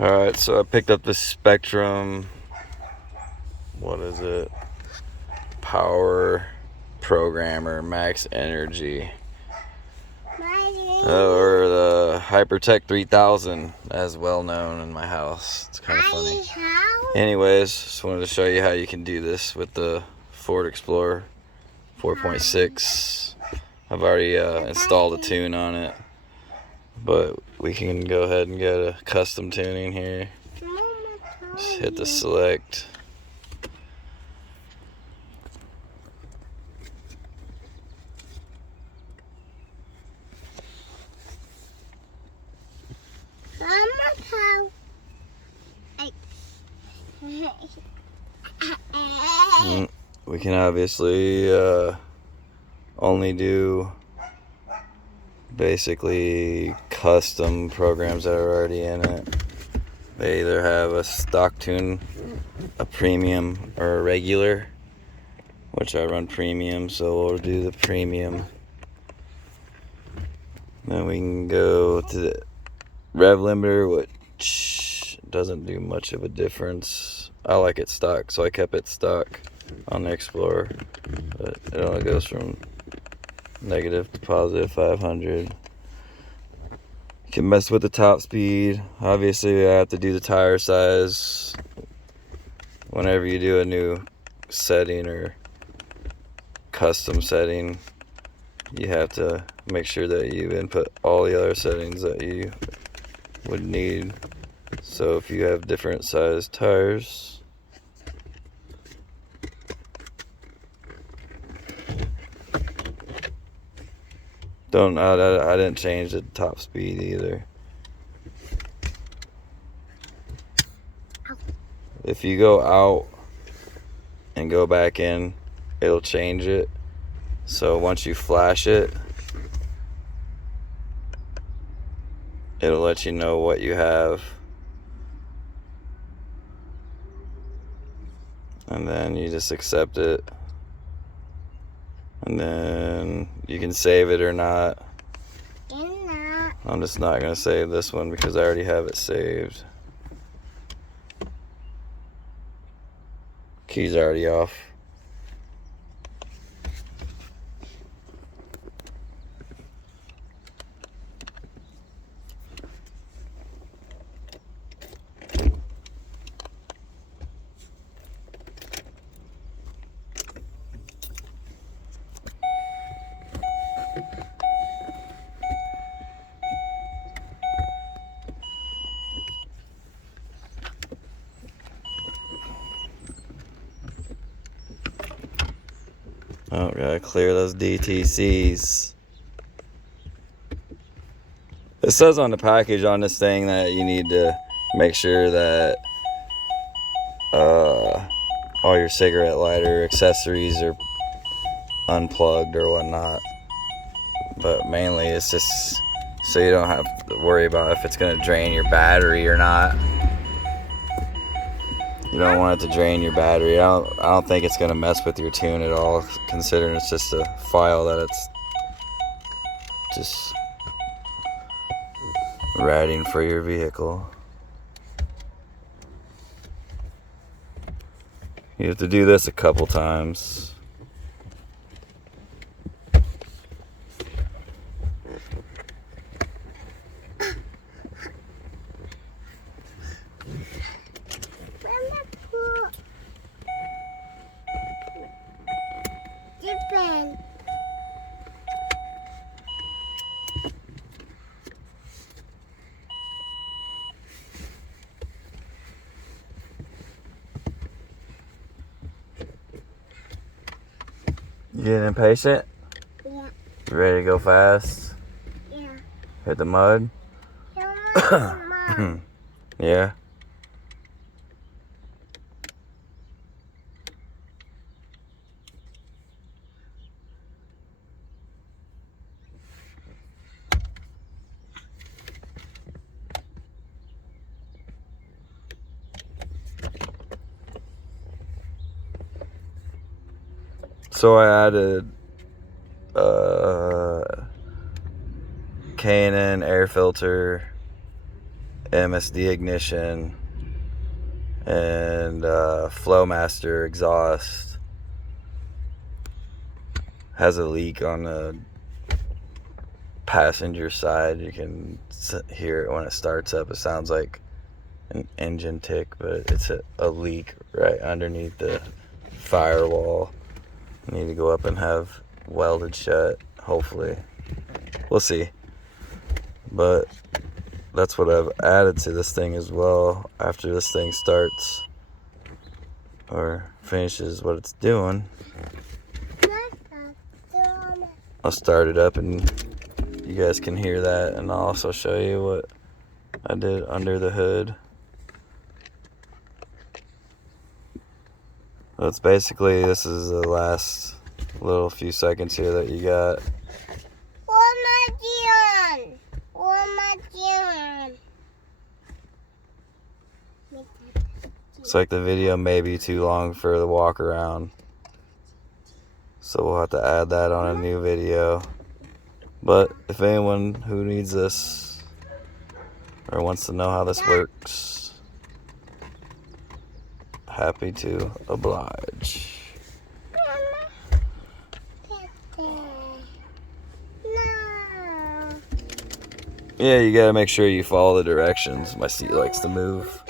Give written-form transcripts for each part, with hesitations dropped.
Alright, so I picked up the Spectrum, what is it? Power Programmer Max Energy. Or the Hypertech 3000, as well known in my house. It's kind of funny. Anyways, just wanted to show you how you can do this with the Ford Explorer 4.6. I've already installed a tune on it, but we can go ahead and get a custom tuning here. Just hit the select. We can obviously only do basically custom programs that are already in it. They either have a stock tune, a premium, or a regular, which I run premium, so we'll do the premium. Then we can go to the rev limiter, which doesn't do much of a difference. I like it stock, so I kept it stock on the Explorer, but it only goes from negative to positive 500. You can mess with the top speed. Obviously I have to do the tire size whenever you do a new setting or custom setting. You have to make sure that you input all the other settings that you would need. So if you have different size tires, I didn't change the top speed either. If you go out and go back in, it'll change it. So once you flash it, it'll let you know what you have. And then you just accept it. And then you can save it or not. I'm just not going to save this one because I already have it saved. Key's already off. Oh, gotta clear those DTCs. It says on the package on this thing that you need to make sure that all your cigarette lighter accessories are unplugged or whatnot. But mainly it's just so you don't have to worry about if it's gonna drain your battery or not. You don't want it to drain your battery. I don't think it's gonna mess with your tune at all, considering it's just a file that it's just writing for your vehicle. You have to do this a couple times. You getting impatient? Yeah. You ready to go fast? Yeah. Hit the mud? Yeah. So I added K&N air filter MSD ignition, and Flowmaster exhaust. Has a leak on the passenger side. You can hear it when it starts up. It sounds like an engine tick, but it's a leak right underneath the firewall. I need to go up and have welded shut, hopefully. We'll see. But that's what I've added to this thing as well. After this thing starts or finishes what it's doing, I'll start it up and you guys can hear that, and I'll also show you what I did under the hood. So it's basically, this is the last little few seconds here that you got. Looks like the video may be too long for the walk around, so we'll have to add that on a new video. But if anyone who needs this or wants to know how this works, happy to oblige. Yeah, you gotta make sure you follow the directions. My seat likes to move.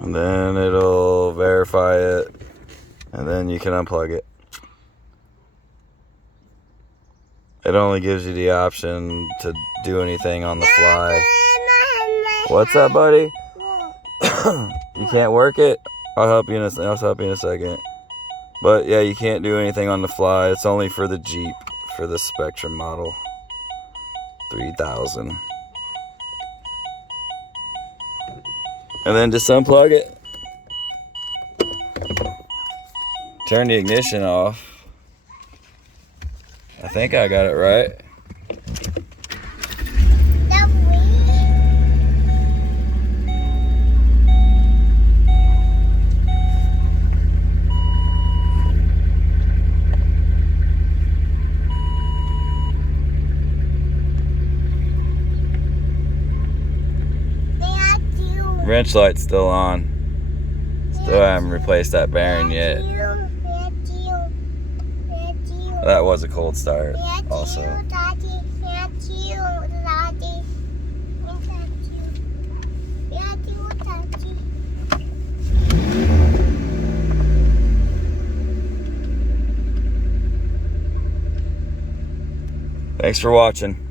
And then it'll verify it, and then you can unplug it. It only gives you the option to do anything on the fly. What's up, buddy? You can't work it? I'll help you in a second. But yeah, you can't do anything on the fly. It's only for the Jeep, for the Spectrum model 3000. And then just unplug it. Turn the ignition off. I think I got it right. Wrench light's still on. Still haven't replaced that bearing yet. That was a cold start also. Thanks for watching.